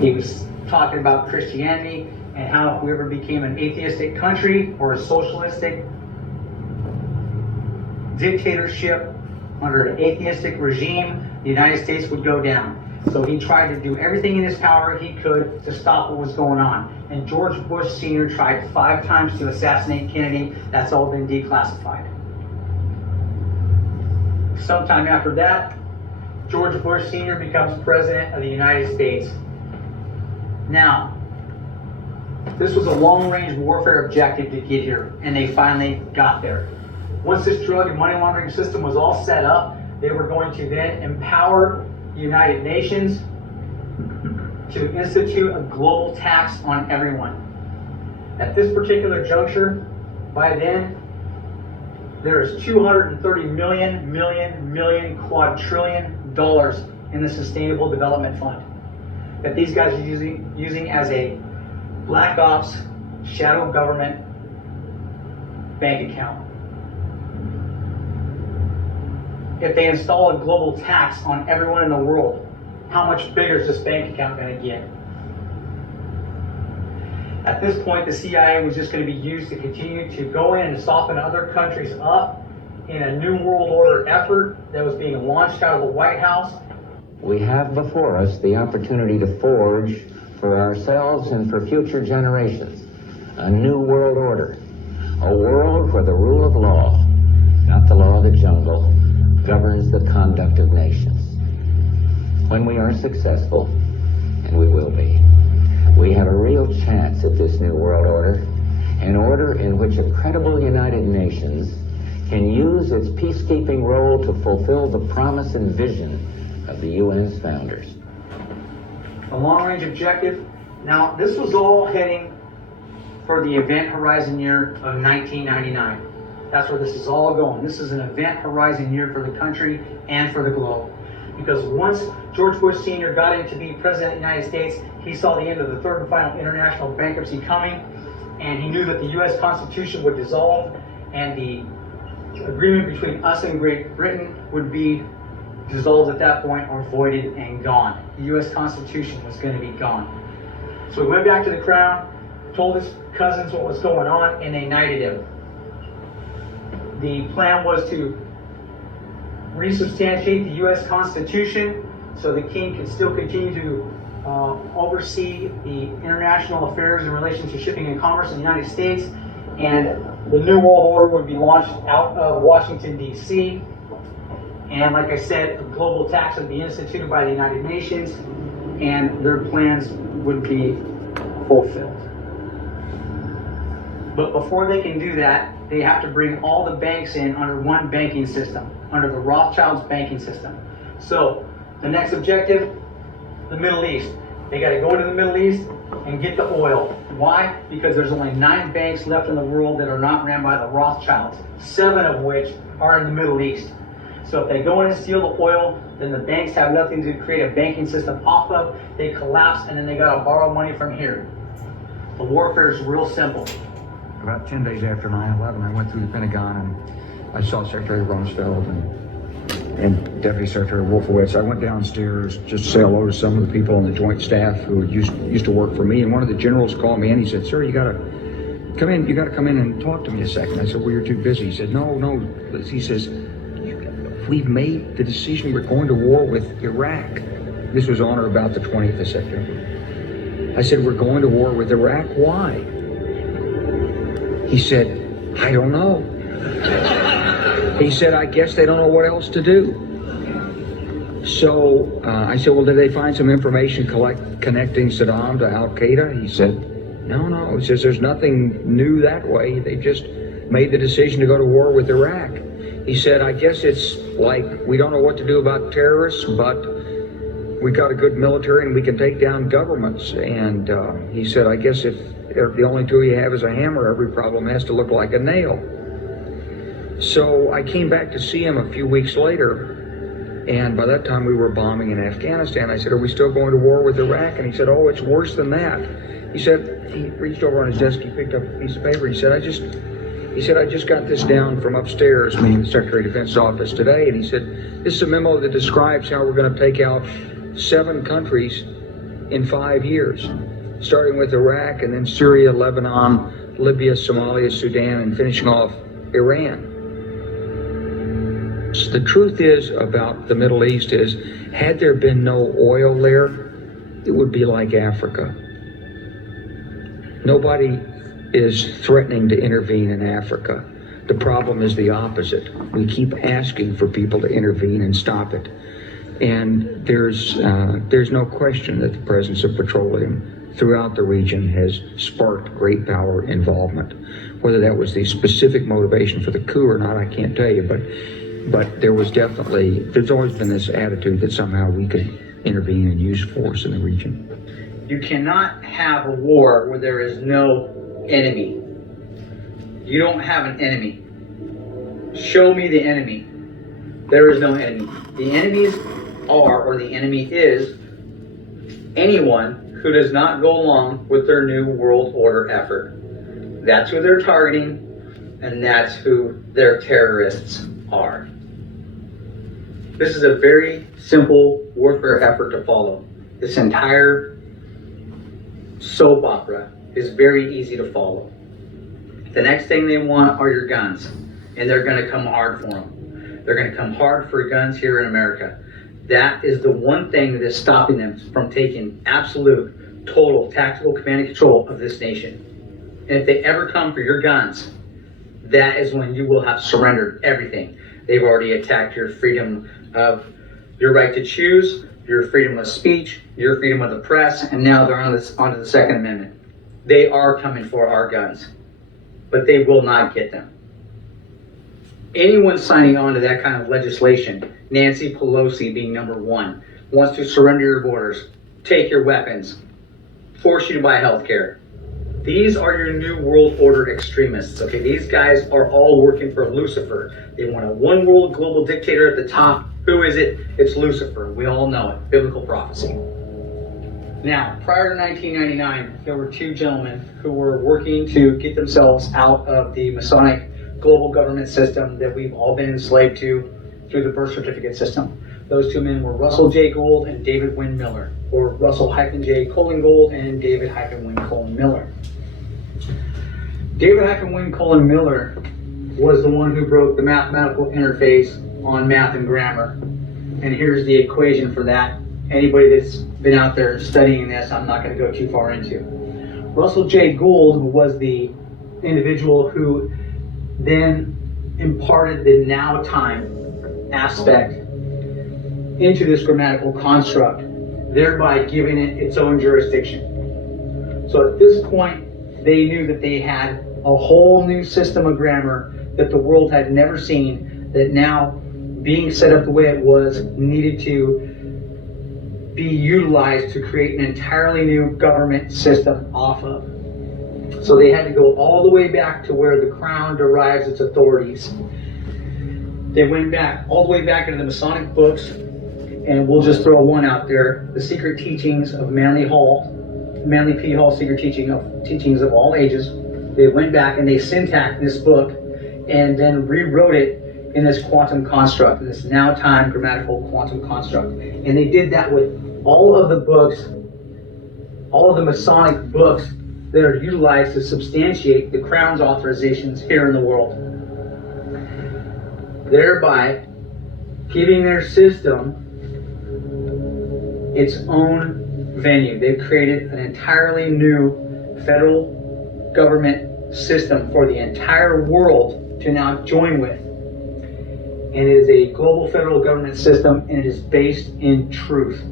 He was talking about Christianity and how if we ever became an atheistic country or a socialistic dictatorship under an atheistic regime, the United States would go down. So he tried to do everything in his power he could to stop what was going on. And George Bush Sr. tried 5 times to assassinate Kennedy. That's all been declassified. Sometime after that, George Bush Sr. becomes President of the United States. Now, this was a long-range warfare objective to get here, and they finally got there. Once this drug and money laundering system was all set up, they were going to then empower the United Nations to institute a global tax on everyone. At this particular juncture, by then, there's $230 million quadrillion dollars in the Sustainable Development Fund that these guys are using as a black ops shadow government bank account. If they install a global tax on everyone in the world, how much bigger is this bank account going to get? At this point, the CIA was just going to be used to continue to go in and soften other countries up in a New World Order effort that was being launched out of the White House. We have before us the opportunity to forge for ourselves and for future generations a new world order, a world where the rule of law, not the law of the jungle, governs the conduct of nations. When we are successful, and we will be, we have a real chance at this new world order, an order in which a credible United Nations can use its peacekeeping role to fulfill the promise and vision of the UN's founders. The long-range objective. Now, this was all heading for the event horizon year of 1999. That's where this is all going. This is an event horizon year for the country and for the globe. Because once George Bush Sr. got in to be President of the United States, he saw the end of the third and final international bankruptcy coming, and he knew that the U.S. Constitution would dissolve, and the agreement between us and Great Britain would be dissolved at that point or voided and gone. The U.S. Constitution was going to be gone. So he went back to the crown, told his cousins what was going on, and they knighted him. The plan was to resubstantiate the U.S. Constitution so the king could still continue to oversee the international affairs in relation to shipping and commerce in the United States, and the New World Order would be launched out of Washington, D.C., and like I said, a global tax would be instituted by the United Nations, and their plans would be fulfilled. But before they can do that, they have to bring all the banks in under one banking system, under the Rothschilds banking system. So the next objective, the Middle East. They got to go to the Middle East and get the oil. Why? Because there's only 9 banks left in the world that are not ran by the Rothschilds, 7 of which are in the Middle East. So if they go in and steal the oil, then the banks have nothing to create a banking system off of. They collapse, and then they got to borrow money from here. The warfare is real simple. About 10 days after 9/11, I went through the Pentagon and I saw Secretary Rumsfeld and Deputy Secretary Wolfowitz. I went downstairs just to say hello to some of the people on the Joint Staff who used to work for me. And one of the generals called me and he said, "Sir, you got to come in. You got to come in and talk to me a second." I said, "Well, you're too busy." He said, "No." He says, "We've made the decision. We're going to war with Iraq." This was on or about the 20th of September. I said, "We're going to war with Iraq. Why?" He said, "I don't know." He said, "I guess they don't know what else to do." So I said, "Well, did they find some information connecting Saddam to Al Qaeda?" He said, No. He says, "There's nothing new that way. They just made the decision to go to war with Iraq." He said, "I guess it's like we don't know what to do about terrorists, but we got a good military and we can take down governments." And he said, "I guess if the only tool you have is a hammer, every problem has to look like a nail." So I came back to see him a few weeks later, and by that time we were bombing in Afghanistan. I said, "Are we still going to war with Iraq?" And he said, "Oh, it's worse than that." He said, he reached over on his desk, he picked up a piece of paper, he said, I just got this down from upstairs, meaning the Secretary of Defense's office today, and he said, "This is a memo that describes how we're going to take out 7 countries in 5 years, starting with Iraq and then Syria, Lebanon, Libya, Somalia, Sudan, and finishing off Iran. The truth is about the Middle East is, had there been no oil there, it would be like Africa. Nobody is threatening to intervene in Africa. The problem is the opposite. We keep asking for people to intervene and stop it. And there's no question that the presence of petroleum throughout the region has sparked great power involvement. Whether that was the specific motivation for the coup or not, I can't tell you, but there's always been this attitude that somehow we could intervene and use force in the region. You cannot have a war where there is no enemy. You don't have an enemy. Show me the enemy. There is no enemy. The enemies are, or the enemy is, anyone who does not go along with their new world order effort. That's who they're targeting, and that's who their terrorists are. This is a very simple warfare effort to follow. This entire soap opera is very easy to follow. The next thing they want are your guns, and they're going to come hard for them. They're going to come hard for guns here in America. That is the one thing that is stopping them from taking absolute, total, tactical command and control of this nation. And if they ever come for your guns, that is when you will have surrendered everything. They've already attacked your freedom of your right to choose, your freedom of speech, your freedom of the press, and now they're onto the Second Amendment. They are coming for our guns, but they will not get them. Anyone signing on to that kind of legislation, Nancy Pelosi being number one, wants to surrender your borders, take your weapons, force you to buy health care. These are your new world order extremists, okay? These guys are all working for Lucifer. They want a one world global dictator at the top. Who is it? It's Lucifer. We all know it. Biblical prophecy. Now, prior to 1999, there were two gentlemen who were working to get themselves out of the Masonic global government system that we've all been enslaved to through the birth certificate system. Those two men were Russell J. Gold and David Wynn Miller, or Russell-J. Colin Gold and David-Wynn Colin Miller. David-Wynn Colin Miller was the one who broke the mathematical interface on math and grammar. And here's the equation for that. Anybody that's been out there studying this, I'm not going to go too far into. Russell J. Gould was the individual who then imparted the now time aspect into this grammatical construct, thereby giving it its own jurisdiction. So at this point, they knew that they had a whole new system of grammar that the world had never seen, that now, being set up the way it was, needed to be utilized to create an entirely new government system off of. So they had to go all the way back to where the crown derives its authorities. They went back, all the way back into the Masonic books, and we'll just throw one out there, The Secret Teachings of Manly P. Hall, Secret Teachings of All Ages. They went back and they syntaxed this book and then rewrote it in this quantum construct, this now time grammatical quantum construct. And they did that with all of the books, all of the Masonic books that are utilized to substantiate the Crown's authorizations here in the world, thereby giving their system its own venue. They've created an entirely new federal government system for the entire world to now join with. And it is a global federal government system, and it is based in truth.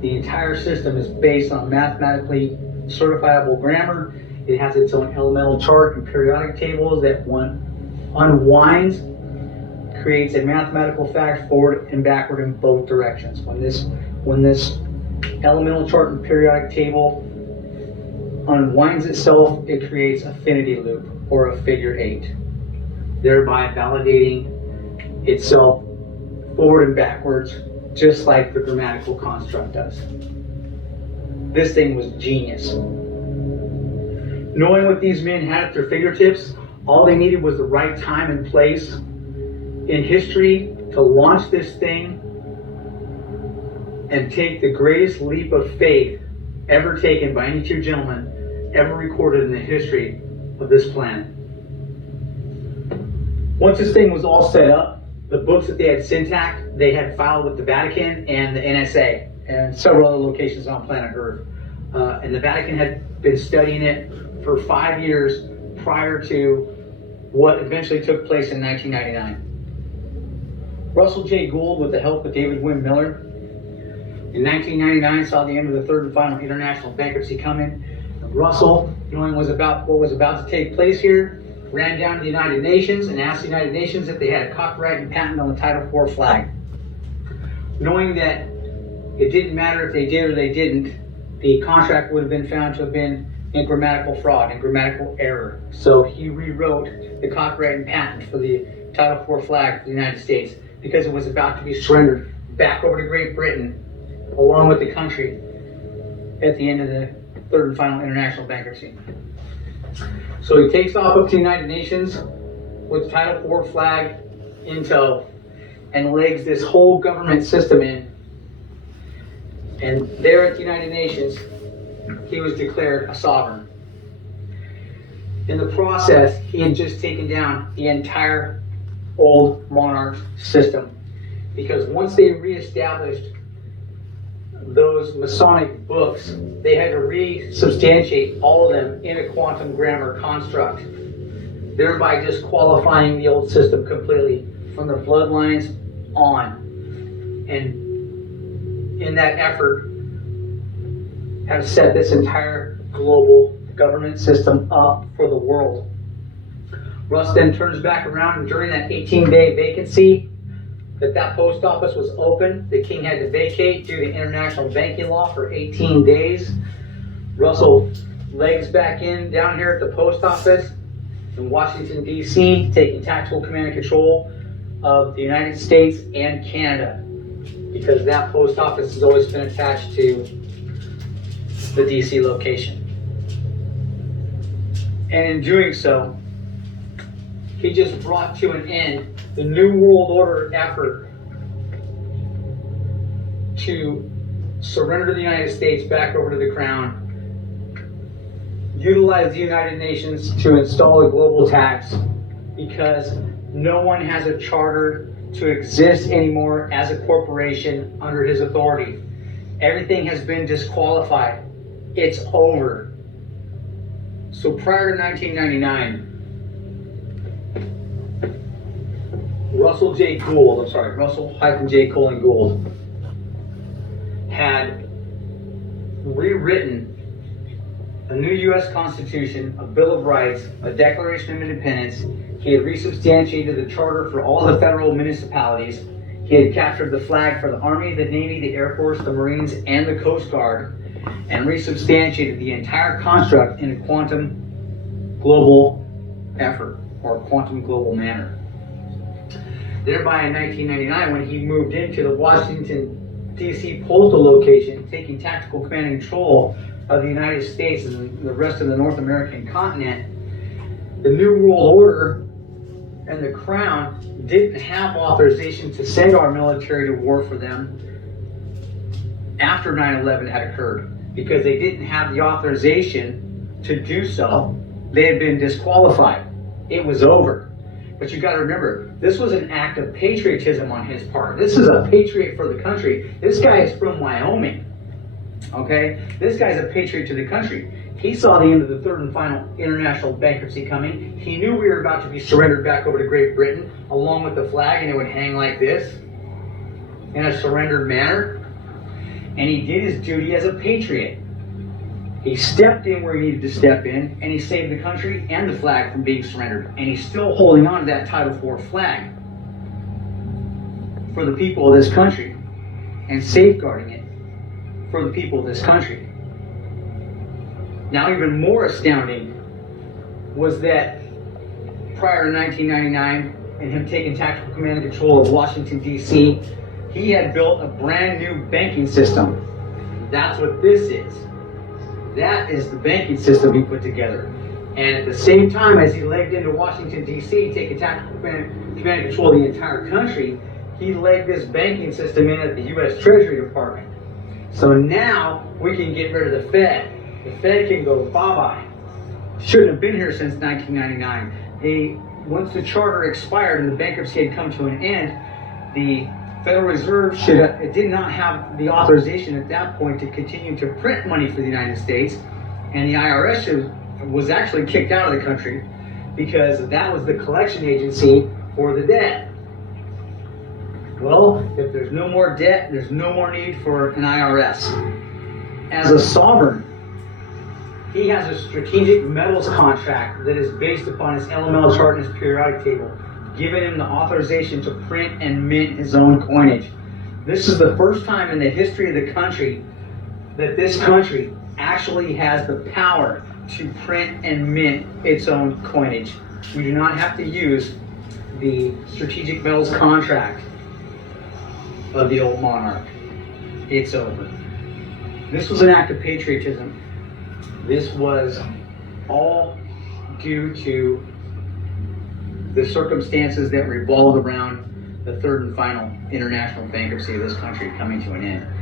The entire system is based on mathematically certifiable grammar. It has its own elemental chart and periodic tables that one unwinds, creates a mathematical fact forward and backward in both directions. When this elemental chart and periodic table unwinds itself, it creates a finity loop or a figure 8, thereby validating itself forward and backwards, just like the grammatical construct does. This thing was genius. Knowing what these men had at their fingertips, all they needed was the right time and place in history to launch this thing and take the greatest leap of faith ever taken by any two gentlemen ever recorded in the history of this planet. Once this thing was all set up, the books that they had syntaxed, they had filed with the Vatican and the NSA and several other locations on planet Earth. And the Vatican had been studying it for 5 years prior to what eventually took place in 1999. Russell J. Gould, with the help of David Wynn Miller, in 1999 saw the end of the third and final international bankruptcy coming. Russell, knowing what was about to take place here, ran down to the United Nations and asked the United Nations if they had a copyright and patent on the Title IV flag. Knowing that it didn't matter if they did or they didn't, the contract would have been found to have been in grammatical fraud and grammatical error. So he rewrote the copyright and patent for the Title IV flag for the United States because it was about to be surrendered back over to Great Britain along with the country at the end of the third and final international bankruptcy. So he takes off up to the United Nations with Title IV flag in tow and legs this whole government system in. And there at the United Nations, he was declared a sovereign. In the process, he had just taken down the entire old monarch system. Because once they reestablished those Masonic books, they had to re-substantiate all of them in a quantum grammar construct, thereby disqualifying the old system completely from the bloodlines on. And in that effort, have set this entire global government system up for the world. Russ then turns back around, and during that 18-day vacancy that post office was open, the king had to vacate due to international banking law for 18 days. Russell legs back in down here at the post office in Washington, D.C., taking tactical command and control of the United States and Canada, because that post office has always been attached to the D.C. location. And in doing so, he just brought to an end the New World Order effort to surrender the United States back over to the Crown, utilize the United Nations to install a global tax, because no one has a charter to exist anymore as a corporation under his authority. Everything has been disqualified. It's over. So prior to 1999, Russell J. Gould had rewritten a new U.S. Constitution, a Bill of Rights, a Declaration of Independence. He had resubstantiated the charter for all the federal municipalities. He had captured the flag for the Army, the Navy, the Air Force, the Marines, and the Coast Guard, and resubstantiated the entire construct in a quantum global effort, or quantum global manner. Thereby, in 1999, when he moved into the Washington, D.C. postal location, taking tactical command and control of the United States and the rest of the North American continent, the New World Order and the Crown didn't have authorization to send our military to war for them after 9/11 had occurred, because they didn't have the authorization to do so. They had been disqualified. It was over. But you got to remember, this was an act of patriotism on his part. This is a patriot for the country. This guy is from Wyoming. Okay? This guy's a patriot to the country. He saw the end of the third and final international bankruptcy coming. He knew we were about to be surrendered back over to Great Britain, along with the flag, and it would hang like this in a surrendered manner. And he did his duty as a patriot. He stepped in where he needed to step in, and he saved the country and the flag from being surrendered. And he's still holding on to that Title IV flag for the people of this country and safeguarding it for the people of this country. Now, even more astounding was that prior to 1999 and him taking tactical command and control of Washington, D.C., he had built a brand new banking system. That's what this is. That is the banking system he put together. And at the same time as he legged into Washington, D.C., taking tactical command and control of the entire country, he legged this banking system in at the U.S. Treasury Department. So now we can get rid of the Fed. The Fed can go bye-bye. Shouldn't have been here since 1999. Once the charter expired and the bankruptcy had come to an end, the Federal Reserve it did not have the authorization at that point to continue to print money for the United States, and the IRS was actually kicked out of the country because that was the collection agency for the debt. Well, if there's no more debt, there's no more need for an IRS. As a sovereign, he has a strategic metals contract that is based upon his elemental chart and his periodic table, giving him the authorization to print and mint his own coinage. This is the first time in the history of the country that this country actually has the power to print and mint its own coinage. We do not have to use the strategic metals contract of the old monarch. It's over. This was an act of patriotism. This was all due to the circumstances that revolved around the third and final international bankruptcy of this country coming to an end.